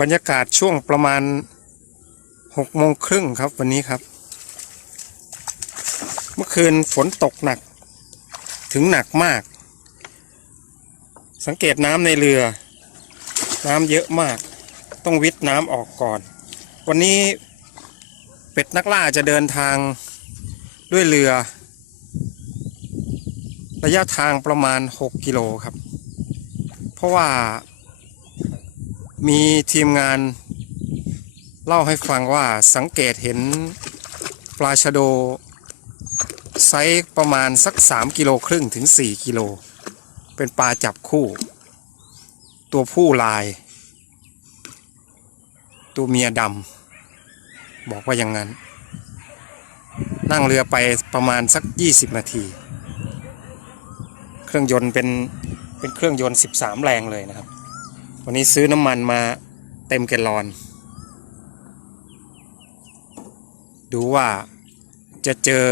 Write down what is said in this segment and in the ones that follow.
บรรยากาศช่วงประมาณหกโมงครึ่งครับวันนี้ครับ เมื่อคืนฝนตกหนัก ถึงหนักมาก สังเกตน้ำในเรือ น้ำเยอะมาก ต้องวิทน้ำออกก่อน วันนี้เป็ดนักล่าจะเดินทางด้วยเรือ ระยะทางประมาณ 6 กิโลครับ เพราะว่า มีทีมงาน เล่าให้ฟังว่าสังเกตเห็นปลาชะโดไซส์ประมาณสัก 3 กิโลครึ่งถึง 4 กิโล เป็นปลาจับคู่ ตัวผู้ลาย ตัวเมียดำบอกว่าอย่างนั้น นั่งเรือไปประมาณสัก 20 นาที เครื่องยนต์เป็นเป็นเครื่องยนต์ 13 แรงเลยนะครับ วันนี้ซื้อน้ำมันมาเต็มแกลลอน ดูว่าจะเจอ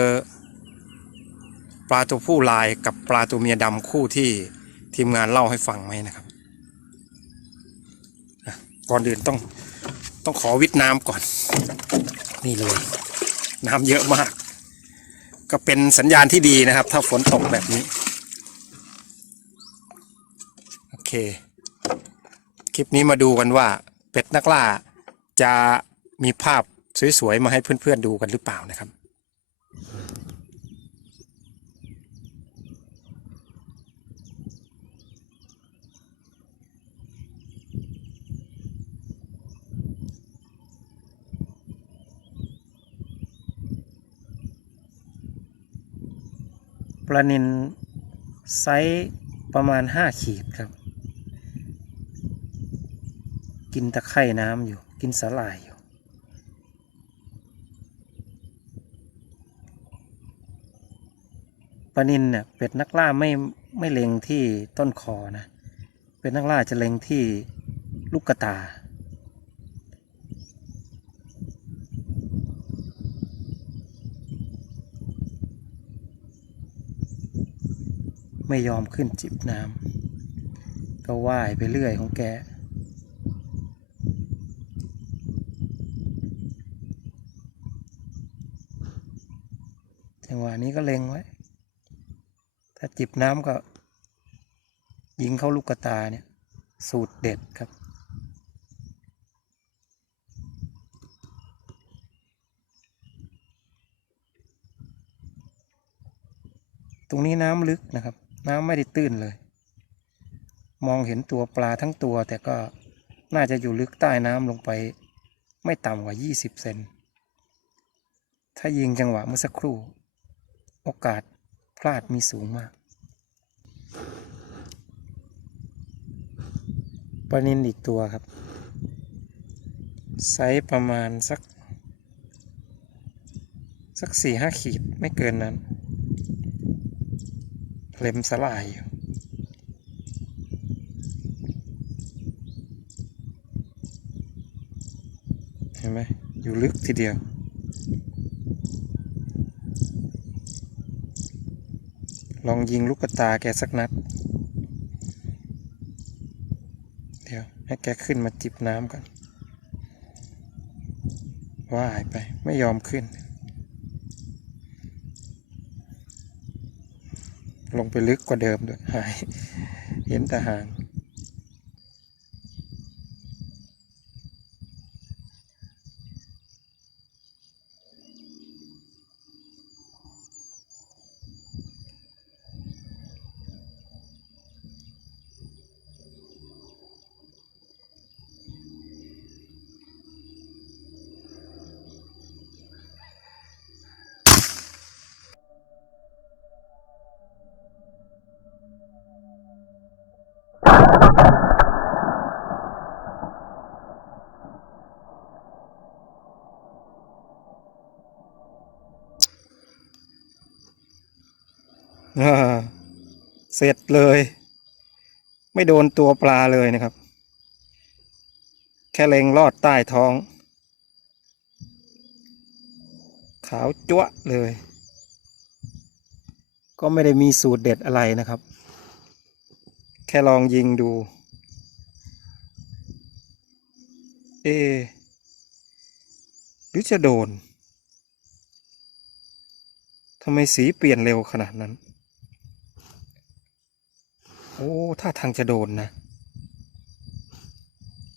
ปลาตัวผู้ลายกับปลาตัวเมียดำคู่ที่ทีมงานเล่าให้ฟังไหมนะครับ ก่อนอื่นต้องต้องขอวิทน้ำก่อน นี่เลย น้ำเยอะมาก ก็เป็นสัญญาณที่ดีนะครับ ถ้าฝนตกแบบนี้ โอเค ลิปนี้มาดูกันว่าเป็ดนักล่าจะมีภาพสวยๆมาให้เพื่อนๆดูกันหรือเปล่านะครับปลานินไซส์ประมาณห้าขีดครับ กินตะไคร่น้ำอยู่ กินสาหร่ายอยู่ ปลานินเนี่ยเป็ดนักล่าไม่ไม่เล็งที่ต้นคอนะ เป็ดนักล่าจะเล็งที่ลูกกระตา ไม่ยอมขึ้นจิบน้ำก็ว่ายไปเรื่อยของแก จังหวะนี้ก็เล็งไว้ ถ้าจิบน้ำก็ ยิงเข้าลูกกระตาเนี่ย สูตรเด็ดครับ ตรงนี้น้ำลึกนะครับ น้ำไม่ได้ตื้นเลย มองเห็นตัวปลาทั้งตัว แต่ก็น่าจะอยู่ลึกใต้น้ำลงไป ไม่ต่ำกว่า 20 เซนถ้ายิงจังหวะเมื่อสักครู่ โอกาสพลาดมีสูงมาก ปลานินอีกตัวครับ ไซส์ประมาณสัก สักสี่ห้าขีดไม่เกินนั้น เล็มสลายอยู่เห็นไหมอยู่ลึกทีเดียว ลองยิงลูกตาแกสักนัด เดี๋ยวให้แกขึ้นมาจิบน้ำก่อน ว่ายไปไม่ยอมขึ้น ลงไปลึกกว่าเดิมด้วยหาย เห็นแต่หาง เสร็จเลย ไม่โดนตัวปลาเลยนะครับ แค่เล็งลอดใต้ท้อง ขาวจั๊วะเลย ก็ไม่ได้มีสูตรเด็ดอะไรนะครับ แค่ลองยิงดู เอหรือจะโดนทำไมสีเปลี่ยนเร็วขนาดนั้น โอ้ถ้าทางจะโดนนะ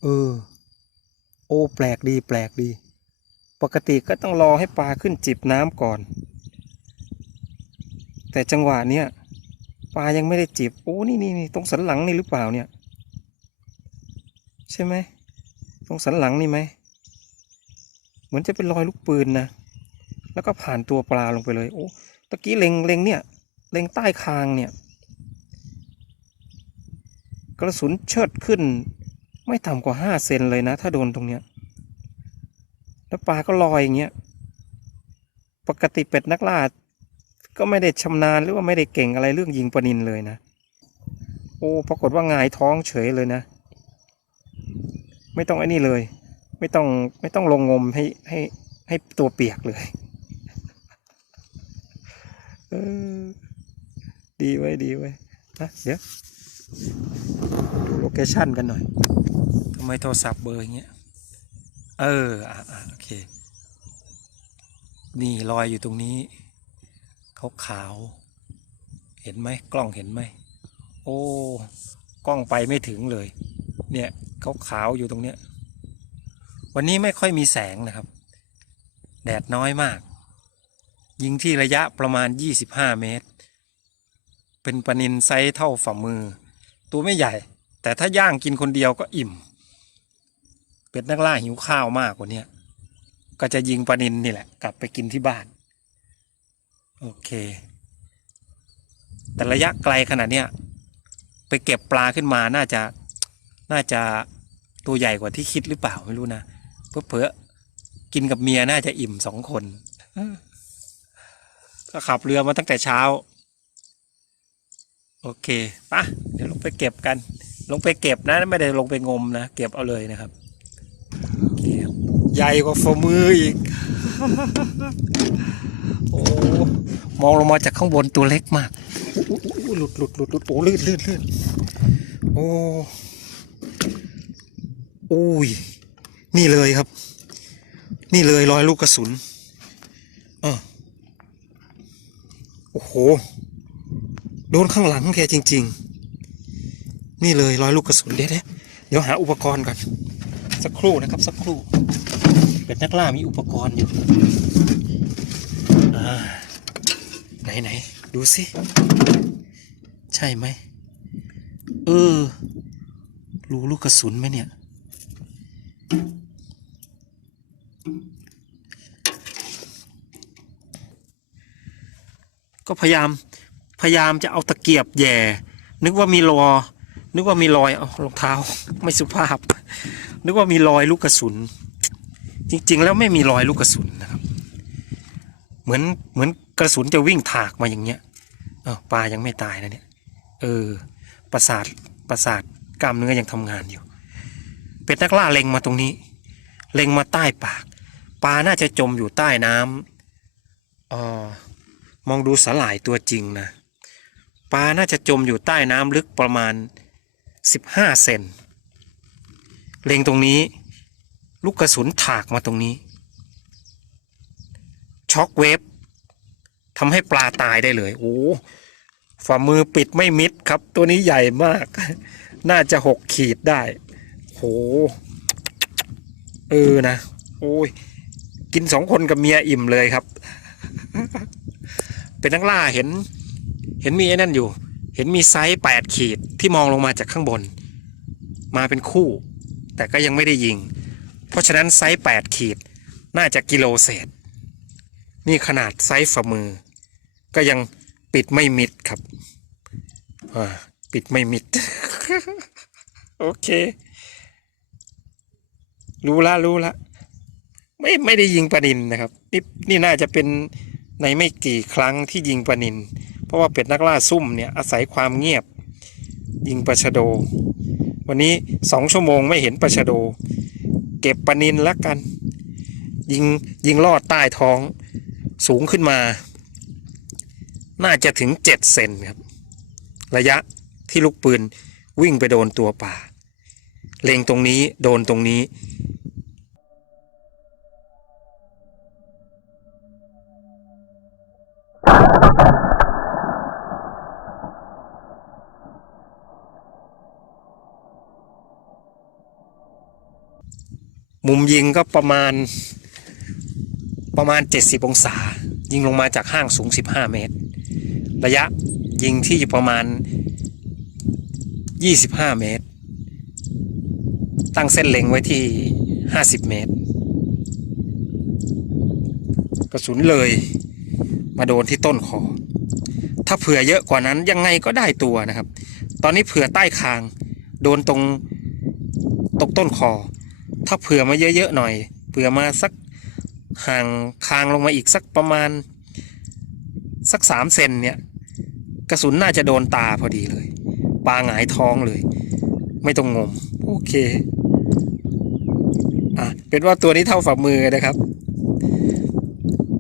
เออ โอ้ แปลกดี แปลกดี ปกติก็ต้องรอให้ปลาขึ้นจิบน้ำก่อน แต่จังหวะเนี้ยปลายังไม่ได้จิบ โอ้ นี่นี่นี่ตรงสันหลังนี่หรือเปล่าเนี่ย ใช่ไหม ตรงสันหลังนี่ไหม เหมือนจะเป็นรอยลูกปืนนะ แล้วก็ผ่านตัวปลาลงไปเลย โอ้ ตะกี้เล็งเล็งเนี่ย เล็งใต้คางเนี่ย กระสุนเชิดขึ้น ไม่ต่ำกว่าห้าเซนเลยนะ ถ้าโดนตรงเนี้ยแล้วปลาก็ลอยอย่างเงี้ยปกติเป็ดนักล่าก็ไม่ได้ชำนาญหรือว่าไม่ได้เก่งอะไรเรื่องยิงปนินเลยนะ โอ้ปรากฏว่างายท้องเฉยเลยนะ ไม่ต้องไอ้นี่เลย ไม่ต้องไม่ต้องลงงมให้ให้ให้ตัวเปียกเลยเออดีไว้ดีไว้นะเดี๋ยว โลเคชั่นกันหน่อยทำไมโทรศัพท์เบอร์อย่างเงี้ย เอออะโอเค นี่ลอยอยู่ตรงนี้ขาวขาว เห็นไหมกล้องเห็นไหม โอ้ กล้องไปไม่ถึงเลย เนี่ยขาวขาวอยู่ตรงเนี้ย วันนี้ไม่ค่อยมีแสงนะครับ แดดน้อยมาก ยิงที่ระยะประมาณ 25 เมตร เป็นปนินไซส์เท่าฝ่ามือ ตัวไม่ใหญ่ แต่ถ้าย่างกินคนเดียวก็อิ่ม เป็ดนักล่าหิวข้าวมากกว่านี้ก็จะยิงปลานินนี่แหละ กลับไปกินที่บ้าน โอเค แต่ระยะไกลขนาดเนี้ยไปเก็บปลาขึ้นมาน่าจะน่าจะตัวใหญ่กว่าที่คิดหรือเปล่าไม่รู้นะเพอเพอกินกับเมียน่าจะอิ่มสองคนก็ขับเรือมาตั้งแต่เช้า โอเคปะเดี๋ยว ไปเก็บกัน ลงไปเก็บนะ ไม่ได้ลงไปงมนะ เก็บเอาเลยนะครับโอเคครับ ใหญ่กว่าฝ่ามืออีก โอ้ มองลงมาจากข้างบนตัวเล็กมากอู้อู้อู้หลุดหลุดหลุดหลุดโอ้ลื่นลื่นลื่นโอ้โอ้ย นี่เลยครับ นี่เลยรอยลูกกระสุนอะโอ้โห โดนข้างหลังแกจริง ๆ นี่เลยรอยลูกกระสุนเดี๋ยวเดี๋ยวเดี๋ยวหาอุปกรณ์ก่อน สักครู่นะครับ สักครู่ เป็ดนักล่ามีอุปกรณ์อยู่ไหนไหนดูสิ ใช่ไหม เออ รูลูกกระสุนไหมเนี่ย ก็พยายาม พยายามจะเอาตะเกียบแย่ นึกว่ามีรอ นึกว่ามีรอยเอารองเท้าไม่สุภาพ นึกว่ามีรอยลูกกระสุน จริง ๆ แล้วไม่มีรอยลูกกระสุนนะครับ เหมือนเหมือนกระสุนจะวิ่งถากมาอย่างเงี้ยอปลายังไม่ตายนะเนี่ย เออ ประสาทประสาทกล้ามเนื้อยังทำงานอยู่ เป็ดนักล่าเล็งมาตรงนี้ เล็งมาใต้ปาก ปลาน่าจะจมอยู่ใต้น้ำอ๋อมองดูสลายตัวจริงนะ ปลาน่าจะจมอยู่ใต้น้ำลึกประมาณ 15 เซนเล็งตรงนี้ ลูกกระสุนถากมาตรงนี้ ช็อกเวฟทำให้ปลาตายได้เลย โอ้ฝ่ามือปิดไม่มิดครับ ตัวนี้ใหญ่มาก น่าจะหกขีดได้ โห เออนะ โอ้ย กินสองคนกับเมียอิ่มเลยครับ เป็นนักล่าเห็น เห็นมีไอ้นั่นอยู่ เห็นมีไซส์แปดขีดที่มองลงมาจากข้างบน มาเป็นคู่ แต่ก็ยังไม่ได้ยิง เพราะฉะนั้นไซส์แปดขีดน่าจะกิโลเศษ นี่ขนาดไซส์ฝ่ามือ ก็ยังปิดไม่มิดครับปิดไม่มิด โอเค รู้ละรู้ละ ไม่ไม่ได้ยิงปลานินนะครับ นี่นี่น่าจะเป็นในไม่กี่ครั้งที่ยิงปลานิน เพราะว่าเป็ดนักล่าซุ่มเนี่ยอาศัยความเงียบ ยิงปลาชะโด วันนี้สองชั่วโมงไม่เห็นปลาชะโด เก็บปลานินแล้วกัน ยิงยิงลอดใต้ท้องสูงขึ้นมา น่าจะถึงเจ็ดเซนครับ ระยะที่ลูกปืนวิ่งไปโดนตัวป่า เล็งตรงนี้โดนตรงนี้ มุมยิงก็ประมาณประมาณ 70 องศา ยิงลงมาจากห้างสูง 15 เมตร ระยะยิงที่อยู่ประมาณ 25 เมตร ตั้งเส้นเล็งไว้ที่ 50 เมตร กระสุนเลยมาโดนที่ต้นคอ ถ้าเผื่อเยอะกว่านั้นยังไงก็ได้ตัวนะครับ ตอนนี้เผื่อใต้คาง โดนตรงตรงต้นคอ ถ้าเผื่อมาเยอะๆหน่อย เผื่อมาสักห่างคางลงมาอีกสักประมาณ สักสามเซนเนี่ย กระสุนน่าจะโดนตาพอดีเลยปลาหงายท้องเลย ไม่ต้องงม โอเค อะ เป็นว่าตัวนี้เท่าฝ่ามือนะครับ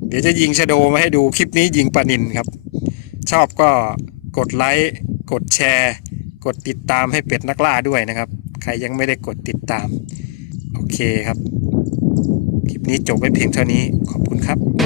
เดี๋ยวจะยิงชะโดมาให้ดูคลิปนี้ยิงปลานินครับ ชอบก็กดไลค์ กดแชร์ กดติดตามให้เป็ดนักล่าด้วยนะครับ ใครยังไม่ได้กดติดตาม เคครับ คลิปนี้จบไว้เพียงเท่านี้ขอบคุณครับ